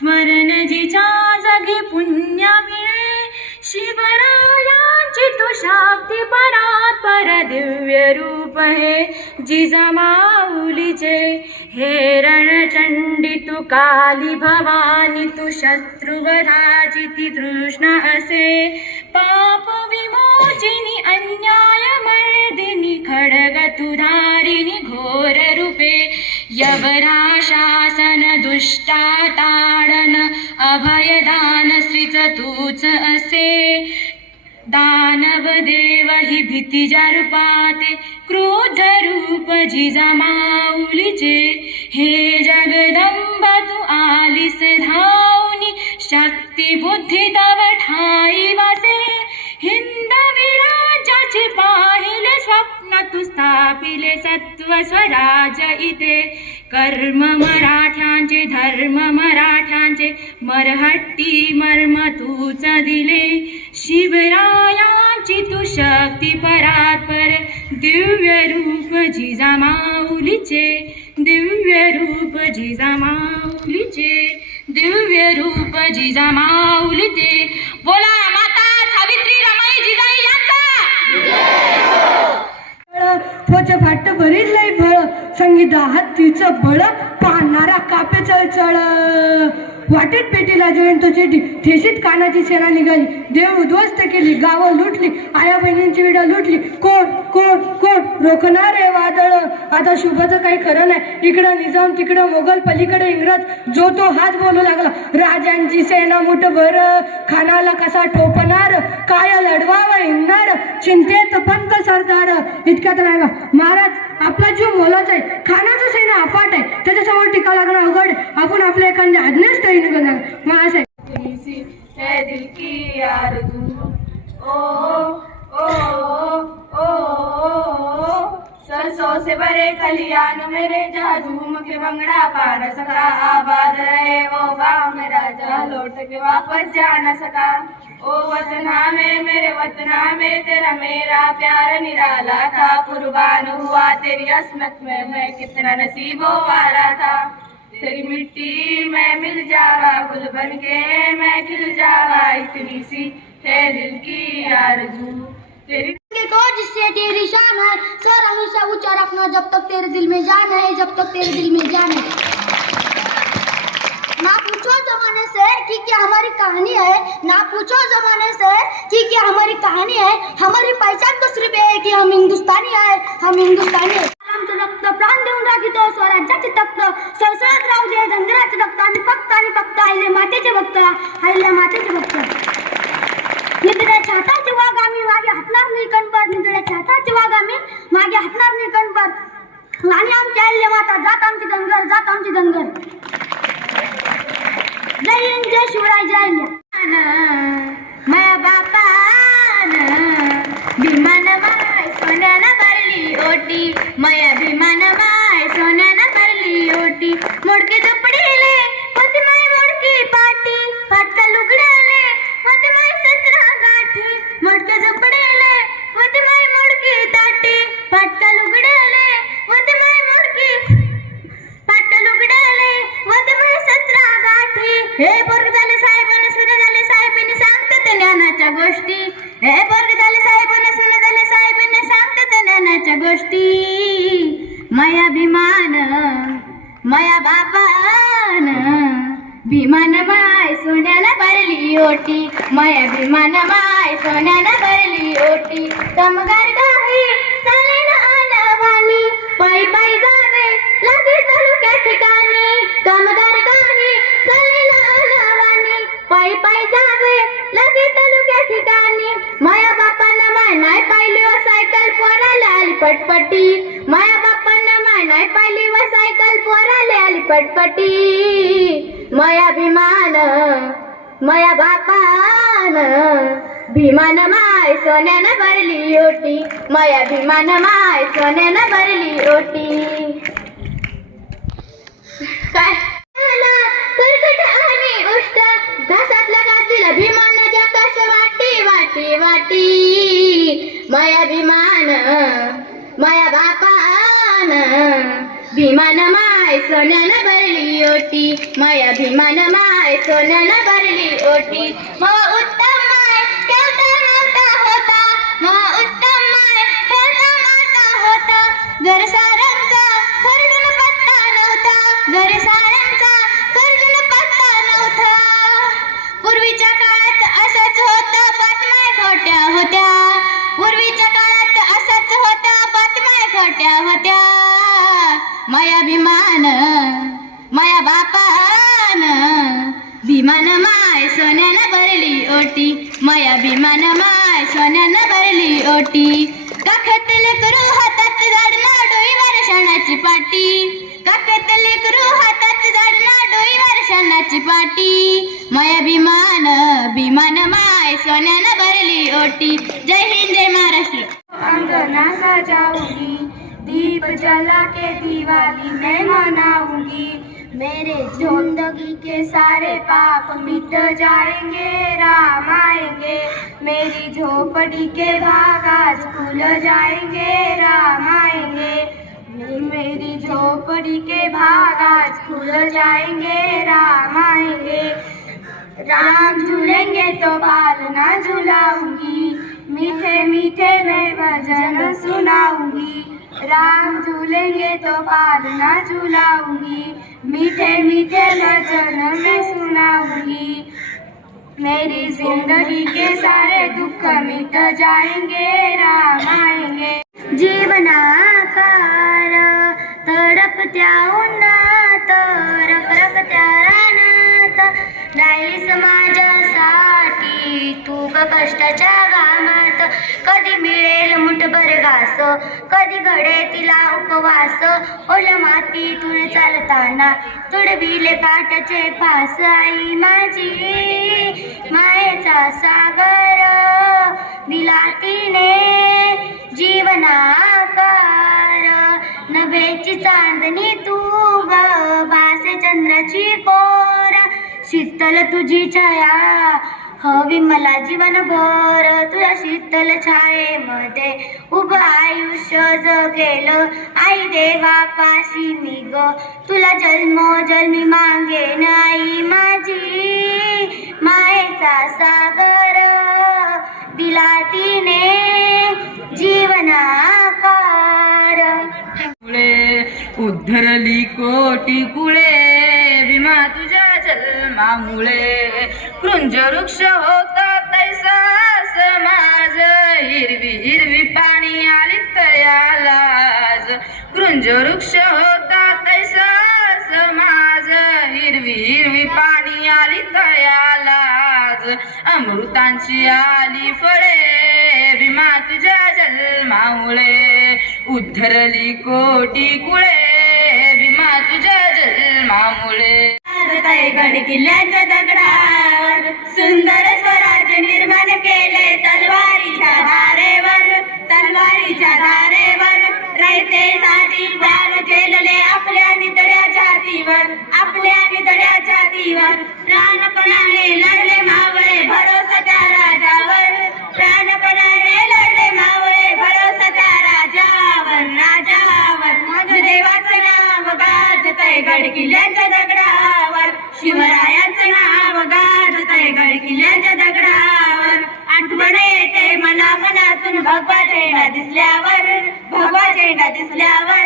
स्मरण जिच्या जगी पुण्य मिळे शिवरायांची तू शाक्ती परात्पर दिव्य रूप हे जिजामाऊलीचे हे रणचंडी तू काली भवानी तू शत्रुवधाची ती तृष्ण असे पाप विमोचिनी अन्याय मर्दिनी खड्ग तू धारिणी घोर रूपे यवरा शासन दुष्टा ताडन अभयदान श्रीच तूच असे दानव देव ही भीती रूपाते क्रोध रूप जिजामाऊलीचे हे जगदंबा तू आलीस धावनी शक्ती बुद्धी तव ठाई वासे हिंदवी राज्याचे पाहिले स्वप्न तू स्थापिले सत्व स्वराज इथे कर्म मराठ्यांचे धर्म मराठ्यांचे मरहट्टी मर्म तूच दिले शिवरायांची तू शक्ती परात्पर दिव्य रूप जिजामाऊलीचे दिव्य रूप जिजामाऊलीचे दिव्य रूप जिजामाऊलीचे बोला माता सावित्री रमाई जिजाई यांचा फोच फाट भरील लय भळ संगीता हत्तीचं बळ पाहणारा कापे चळचळ वाटेत पेटीला जोईन तो चिठी ठेशीत कानाची सेना निघाली देव उद्ध्वस्त केली गावं लुटली आया बहिणींची विडा लुटली कोण कोण कोण रोखणार रे वादळ आता शुभचं काही खरं नाही इकडं निजाम तिकडं मोगल पलीकडे इंग्रज जो तो हाच बोलू लागला राजांची सेना मुठभर खानाला कसा ठोपणार काय लढवावा हिंडणार चिंतेत पंत सरदार इतक्यात नाही महाराज आपला जीव मोलाचा आहे खानाचा सेना अफाट आहे त्याच्यासमोर टिकाव लागणं अवघड आपण आपल्या एखाद्या आज्ञाच तरी निघून मला असं है दिल की आरज़ू ओ सरसों से भरे खलियान मेरे जहाँ झूम के भंगड़ा पा न सका आबाद रहे वो गाँव मेरा जहाँ लौट के वापस जा न सका ओ वतना में मेरे वतना में तेरा मेरा प्यार निराला था कुर्बान हुआ तेरी असमत में मैं कितना नसीबों वाला था तेरी मिट्टी में मिल जावा गुल बन के मैं खिल जावा इतनी सी है दिल की आरज़ू तेरी को जिससे तेरी शान है सर हमेशा ऊंचा रखना जब तक तेरे दिल में जान है जब तक तेरे दिल में जान है ना पूछो जमाने से कि क्या हमारी कहानी है ना पूछो जमाने से कि क्या हमारी कहानी है हमारी पहचान तो सिर्फ है कि हम हिंदुस्तानी है हम हिंदुस्तानी है आमचं रक्त प्राण देऊन राखितो स्वराज्याचे तख्त सळसळत राहू दे धनगराचे रक्त आणि फक्त आहिले मातेचे भक्त आहिले मातेचे भक्त निधड्याच्या हाताची वाघ आम्ही मागे हटणार नाही कणभर निधड्याच्या हाताची वाघ आम्ही मागे हटणार नाही कणभर आणि आमची आल्य माता जात आमची धनगर जात आमची धनगर जय हिंद जय शिवराय जय हिंद माया बापान भीमान माय सोन्यानं भरली ओटी माया भीमान माय सोन्यानं भरली ओटी मोडके झोपडीले होती माय मोडकी पाटी फाटका लुगड्याले होती माय सतरा गाठी मोडके झोपडीले होती माय मोडकी ताटी फाटका लुगड्याले होती माय मोडकी फाटका लुगड्याले होती माय सतरा गाठी हे पोरग झाले साहेबांना सुने झाले साहेबांनी सांगतात ज्ञानाच्या गोष्टी हे पोरग झाले साहेबांना सुने झाले साहेबांनी सांगतात ज्ञानाच्या गोष्टी माया भीमान माया बापान भीमान माय सोन्यानं भरली ओटी माया भीमान माय सोन्यानं भरली ओटी कामगार गावी चाले ना आनवानी पायी पायी जावे लागे तालुक्या ठिकाणी कामगार गावी चाले ना आनवानी पायी पायी जावे लागे तालुक्या ठिकाणी माया बापांना माय नाही पाहिली व सायकल पोराला आली पटपटी माया बापांना माय नाही पाहिली व सायकल पोराला आली पटपटी माया भीमान माया बापान भीमान माय सोन्यानं भरली ओटी माया भीमान माय सोन्यानं भरली ओटी काय कर्कट आणि उष्ट घासात लगातील भीमानाच्या कस वाटी वाटी वाटी माया भीमान माया बापान भीमान माय माय सोन्यानं भरली ओटी, माया भीमान माय सोन्यानं भरली ओटी. मग उत्तम माय ठेवता नव्हता होता, मग उत्तम माय ठेवता नव्हता होता. घर साऱ्यांचा खरडून पत्ता नव्हता, घर साऱ्यांचा खरडून पत्ता नव्हता. पूर्वीच्या काळात असंच होतं, बातम्या खोट्या होत्या. पूर्वीच्या काळात असंच होतं, बातम्या खोट्या होत्या. माया भीमान माया बापान भीमान माय सोन्यानं भरली ओटी, माया भीमान माय सोन्यानं भरली ओटी. काखेत लेकरू हातात झाडणं, डोईवर शाणाची पाटी. काखेत लेकरू हातात झाडणं, डोईवर शाणाची पाटी. माया भीमान भीमान माय सोन्यानं भरली ओटी. जय हिंद, जय महाराष्ट्र. अंगना सजाऊंगी, दीप जला के दिवाली मैं मनाऊंगी. मेरे जिंदगी के सारे पाप मिट जाएंगे, राम आएंगे. मेरी झोपड़ी के भाग आज खुल जाएंगे, राम आएंगे. मेरी झोपड़ी के भाग आज खुल जाएंगे, राम आएंगे. राम झूलेंगे तो पालना झुलाऊंगी, मीठे मीठे मैं भजन सुनाऊंगी. राम झूलेंगे तो पालना झुलाऊंगी, मीठे मीठे भजन मैं सुनाऊंगी. मेरी जिंदगी के सारे दुख मिट जाएंगे, राम आएंगे. जीवनाकार तडपत्या उन्हात, रखरखत्या रानात राहिलीस माझ्यासाठी तू ग कष्टाच्या घामात. कधी मिळेल मुठभर घास, कधी घडे तिला उपवास. ओल्या माती तुळ चालताना तुडविले काटाचे फास. आई माझी मायेचा सागर दिला तिने जीवनाकार. नभेची चांदणी तू ग भासे चंद्राची कोर. शीतल तुझी छाया हवी मला जीवनभर. तुझ्या शीतल छायेमध्ये उभं आयुष्य जगेलं. आई देवापाशी मी ग तुला जन्मोजन्मी मागेन. आई माझी मायेचा सागर दिला तिने जीवनाकार. उद्धरली कोटी कुळे भीमा तुझ्या जन्मामुळे. कृंज वृक्ष होता तैसा समाज, हिरवी हिरवी पाणी आली तयालाज. कृंज वृक्ष होता तैसा समाज, हिरवी हिरवी पाणी आली तयालाज. अमृतांची आली फळे भीमा तुझ्या जन्मामुळे. उद्धरली कोटी कुळे भीमा तुझ्या जन्मामुळे. गड किल्ल्याच्या दगडावर सुंदर स्वराज्य निर्माण केले. तलवारीच्या धारेवर, तलवारीच्या धारेवर रयतेसाठी प्राण केलेले. आपल्या नितळ्या छातीवर, आपल्या नितळ्या छातीवर प्राणपणाने लढले मावळे. भरोसा त्या राजावर, प्राणपणाने लढले मावळे. भरोसा त्या राजावर, राजावर. माझं देवाचं नाव गाजतंय गड किल्ल्याच्या दगडावर. शिवरायांचं नाव गाजतंय गड किल्ल्याच्या दगडावर. आठवण येते मला मनातून भगवा झेंडा दिसल्यावर, भगवा झेंडा दिसल्यावर.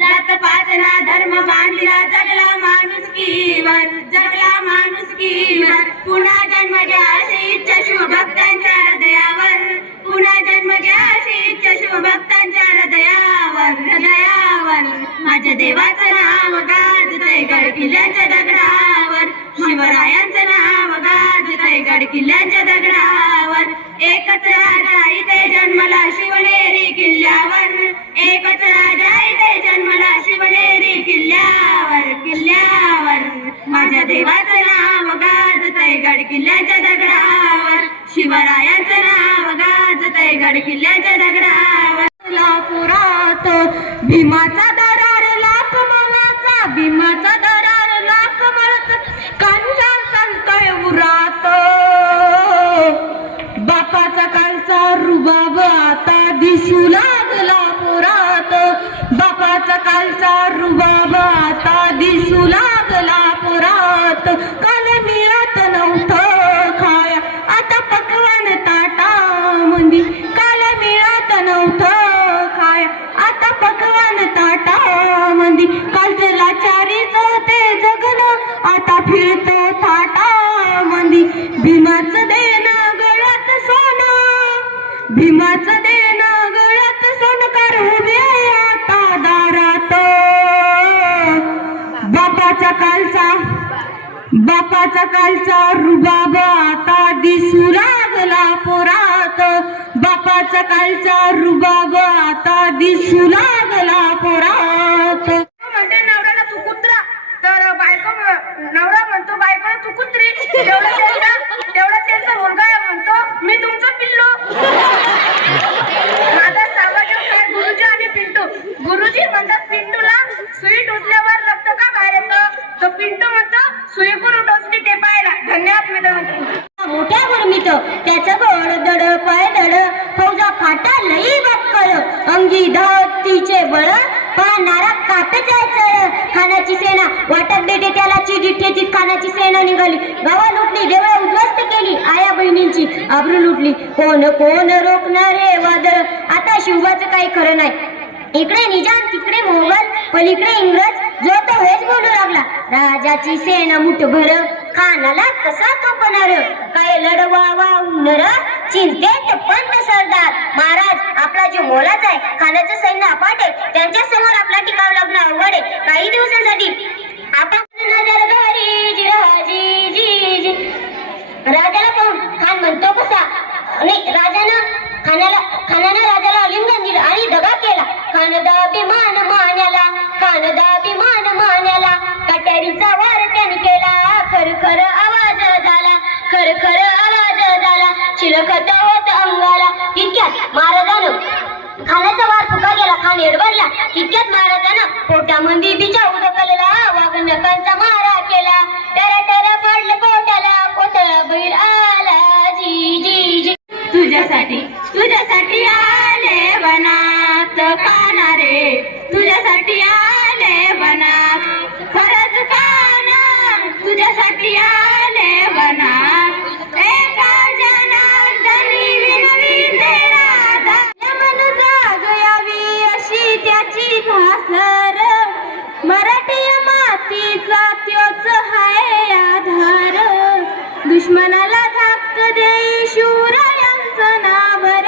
जात पात ना धर्म बांधला जगला माणुसकीवर, जगला माणुसकीवर. पुन्हा जन्म घ्या अशी इच्छा शिवभक्तांच्या हृदयावर. पुन्हा जन्म घ्या अशी इच्छा शिवभक्तांच्या हृदयावर, हृदयावर. माझ्या देवाचं नाव गाजतंय गड किल्ल्याच्या दगडावर. शिवरायांचं नाव गाजतंय गड किल्ल्याच्या दगडावर. एकच राजा इथे जन्मला शिवनेरी किल्ल्यावर. एकच राजा इथे जन्मला शिवनेरी किल्ल्यावर, किल्ल्यावर. माझ्या देवाचं नाव गाजतंय गड किल्ल्याच्या दगडावर. शिवरायांचं नाव गाजतंय गड किल्ल्याच्या दगडावर. पुरात भीमाचा दरार लाख मनाचा, भीमाचा दरार लाख मनाचा. कांचा सांगतोय उरात बापाचा कालचा रुबाब आता दिसू लागला पुरात. बापाचा कालचा रुबाब आता आता फिरतो थाटा मंदी भीमाचं देणं गळ्यात सोनं भीमाचं देणं गळ्यात सोनकार उभे आता दारात बापाचा कालचा रुबाब आता दिसू लागला पोरात बापाचा कालचा रुबाब आता दिसू लागला पोरात म्हणते नवऱ्याला तू कुत्रा तर बायको नवरा म्हणतो बायकोला तू कुत्री तेवढा त्यांचा मुलगा म्हणतो मी तुमचं पिल्लू माझा सावजीव काय गुरुजी आणि पिंटू गुरुजी म्हणतात पिंटूला सुई टोचल्यावर रक्त का बाहेर येतं तर पिंटू म्हणतो सुई कुठून टोचली ते पाहिला. धन्यवाद मित्रांनो. मोठ्या गुरमीत त्याचं गोड दड पाय दड फौजा फाटा लई बक्कळ अंगी धावतीचे बळ पाहणारा कापेचा चळ खानाची सेना वाटप देते त्याला चिडी ठेचीत खानाची सेना निघाली गावा लुटली देवळा उद्ध्वस्त केली आया बहिणींची आबरू लुटली कोण कोण रोखणारे वादळ आता शिवाचं काही खरं नाही इकडे निजाम तिकडे मोगल पलीकडे इंग्रज जो तो हेच बोलू लागला राजाची सेना मुठभर खानाला कसा कापणार काय लढवावा उन्नर चिंतेत पंत सरदार महाराज आपला जो मोलाचा आहे खानाचं सैन्य अपाट आहे त्यांच्या समोर आपला टिकाव लागणं अवघड आहे काही दिवसांसाठी आपण नजर घरी जिराजी जी जी राजाला पाहून खान म्हणतो कसा नाही खानानं राजाला आलिंगन दिलं आणि दगा केला खानदाभिमान मान्याला कट्यारीचा वार त्याने केला खर आवाज झाला चिलखत होत अंगाला इतक्यात महाराजानं खानाचा वार फुका गेला खान एडवरला इतक्यात महाराजानं पोटामध्ये बिचा उदकलेला वाघनकांचा मारा केला टर पडलं पोटाला पोटळा बैल आला जी जी जी तुझ्यासाठी आले वनात खाणारे तुझ्यासाठी आले वनात खरंच कान तुझ्यासाठी आले वनात एका जनार्दनी विनविते राधा मन जागयावी अशी त्याची भासर मराठी मातीचा त्योच हाय आधार दुश्मनाला धाक देई शूरायांचं नावर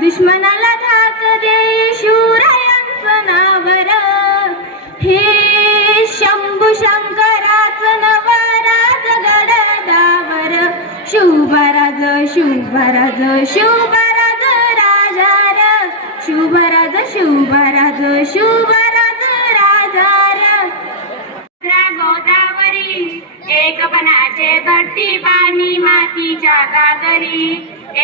दुश्मनाला धाक देई शूरायांचं नावर हे शंभू शंकराचं नवराज गडदावर शुभराज राजार शुभराज राजार गोदावरी एक बनाचे भरती पाणी मातीच्या गागरी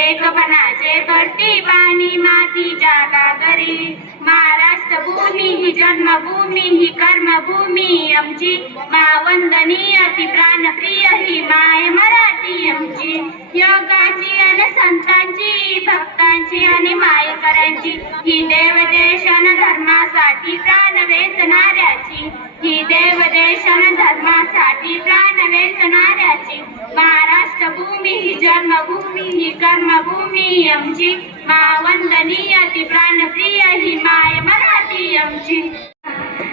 एक बनाचे भरती पाणी मातीच्या गागरी महाराष्ट्र भूमी ही जन्मभूमी ही कर्मभूमी आमची मावंदनीय ती प्राणप्रिय ही माय मराठी आमची योगाची आणि संतांची भक्तांची आणि मायकरांची ही देवदेशन धर्मासाठी प्राण वेचणाऱ्याची ही देवदेशन धर्मासाठी प्राण वेचणाऱ्याची महाराष्ट्र भूमी ही जन्मभूमी ही कर्मभूमी आमची मावंदनीय ती प्राणप्रिय ही माय मराठी आमची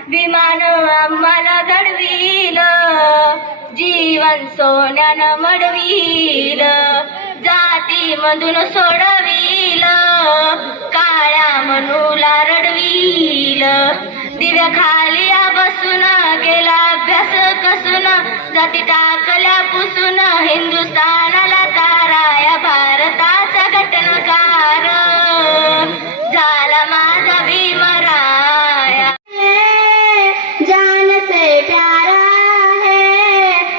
विमान आम्हाला घडवील जीवन सोन्यानं मडवील जाती मधून सोडवील काळ्या मनूला रडवील दिव्या खाली बसून केला अभ्यास कसून जाती टाकल्या पुसून हिंदुस्थानाला तारा या भारताचा घटनाकार झाला माझा भीमराया जान से प्यारा है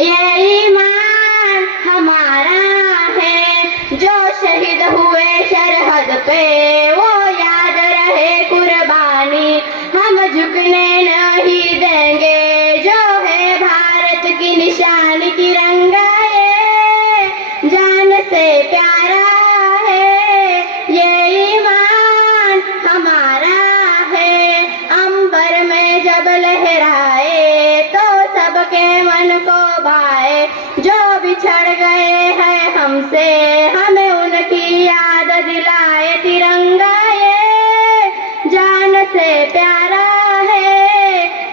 ये ईमान हमारा है जो शहीद हुए सरहद पे वो याद रहे कुर्बानी हम झुकने नहीं देंगे जो है भारत की निशानी तिरंगा ये जान से प्यारा है ये ईमान हमारा है अंबर में जब लहराए तो सबके मन को भाए जो बिछड़ गए हैं हमसे हमें उनकी याद दिलाए तिरंगा ये जान से प्यारा है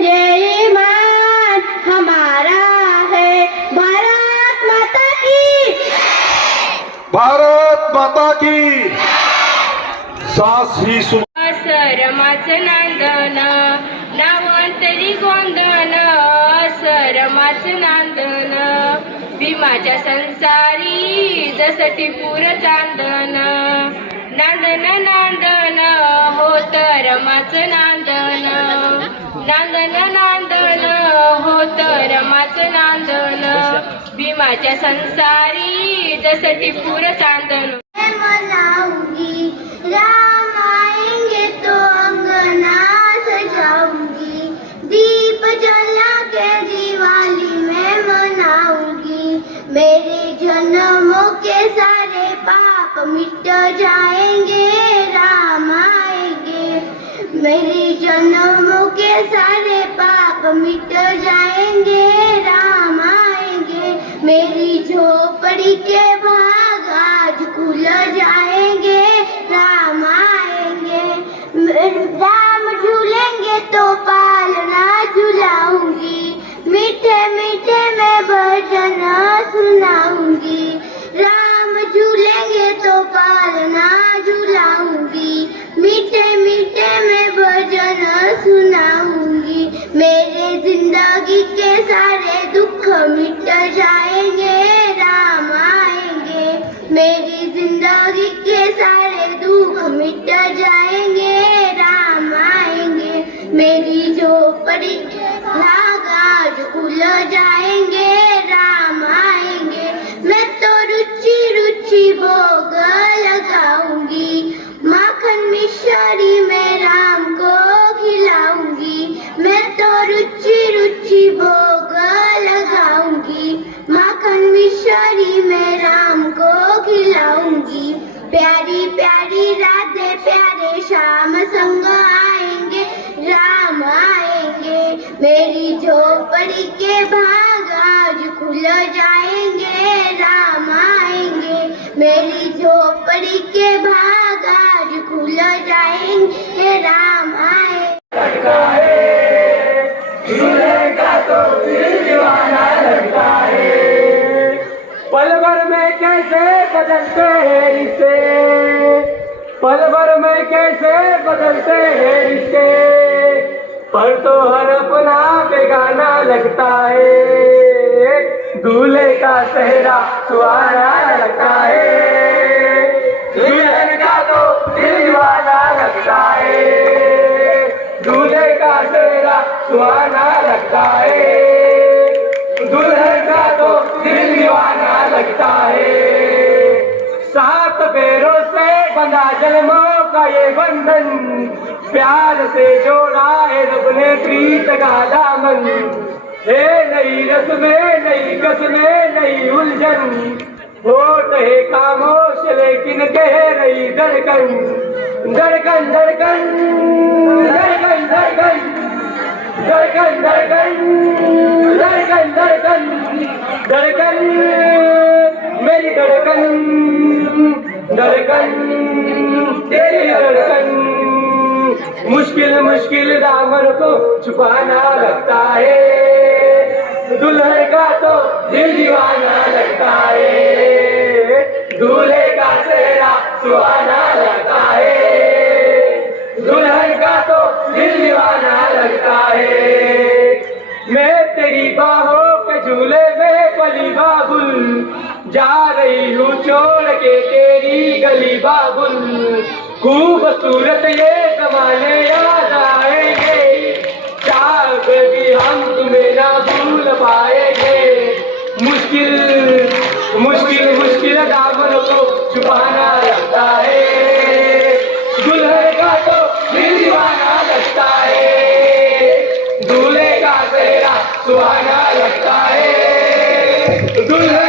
ये ईमान हमारा भारत माता की सास ही सु सरमाचं नांदन नावांतरी गोंधन सरमाचं नांदन भीमाच्या संसारी जसं टिपूर चांदन नांदन नांदन होत रमाचं नांदन नांदन नांदन होत रमाचं नांदन भीमाच्या संसारी जसं टिपूर चांदन मैं मनाऊंगी राम आएंगे तो अंगना सजाऊंगी दीप जला के दिवाली मैं मनाऊंगी मेरे जन्मों के सारे पाप मिट जाएंगे राम आएंगे मेरे जन्मों के सारे पाप मिट जाएंगे राम आएंगे मेरी झोपड़ी के भाग आज खुल जाएंगे राम आएंगे राम झूलेंगे तो पालना झुलाऊंगी मीठे मीठे मैं भजन सुनाऊंगी राम झूलेंगे तो पालना झुलाऊंगी मीठे मीठे मैं भजन सुनाऊंगी मेरे जिंदगी के सारे दुख मिट जाएंगे राम आएंगे मेरी जिंदगी के सारे दुख मिट जाएंगे राम आएंगे मेरी झोपड़ी के भाग आज खुल जाएंगे राम आएंगे मैं तो रुचि रुचि भोग लगाऊंगी माखन मिश्री मैं राम को खिलाऊंगी मैं तो रुचि रुचि भोग लगाऊंगी माखन मिश्री मैं राम को खिलाऊंगी प्यारी प्यारी राधे प्यारे श्याम संग आएंगे राम आएंगे मेरी झोपड़ी के भाग आज खुल जाएंगे राम आएंगे मेरी झोपड़ी के भाग आज खुल जाएंगे राम आएंगे पल भर में कैसे बदलते हैं रिश्ते पल भर में कैसे बदलते हैं रिश्ते पर तो हर अपना बेगाना लगता है दूल्हे का चेहरा सुहाना लगता है दुल्हन का तो दिल दीवाना लगता है दूल्हे का चेहरा सुहाना लगता है दुल्हन का तो दिल दीवाना लगता है 7 पैरों से बंधा जन्मों का ये बंधन प्यार से जोड़ा है रब ने प्रीत का दामन है नई रस्में नई कसमें नई उलझन होठ है खामोश लेकिन कह रही धड़कन धड़कन धड़कन धड़कन धड़कन धड़कन धड़कन धड़कन धड़कन धड़कन मेरी धड़कन धड़कन तेरी धड़कन मुश्किल मुश्किल दामन को छुपाना लगता है दुल्हन का तो दिल दीवाना लगता है दूल्हे का चेहरा सुहाना लगता है दुल्हन का तो दिल दीवाना लगता है मैं तेरी बाहों के झूले में पली बाबुल जा रही हूँ छोड़ के तेरी गली बाबुल खूबसूरत ये जमाने याद आएंगे चार भी हम तुम्हें ना भूल पाएंगे मुश्किल मुश्किल मुश्किल दामन को छुपाना लगता है दुल्हन का तो दिल दीवाना लगता है दूल्हे का चेहरा सुहाना लगता है दुल्हन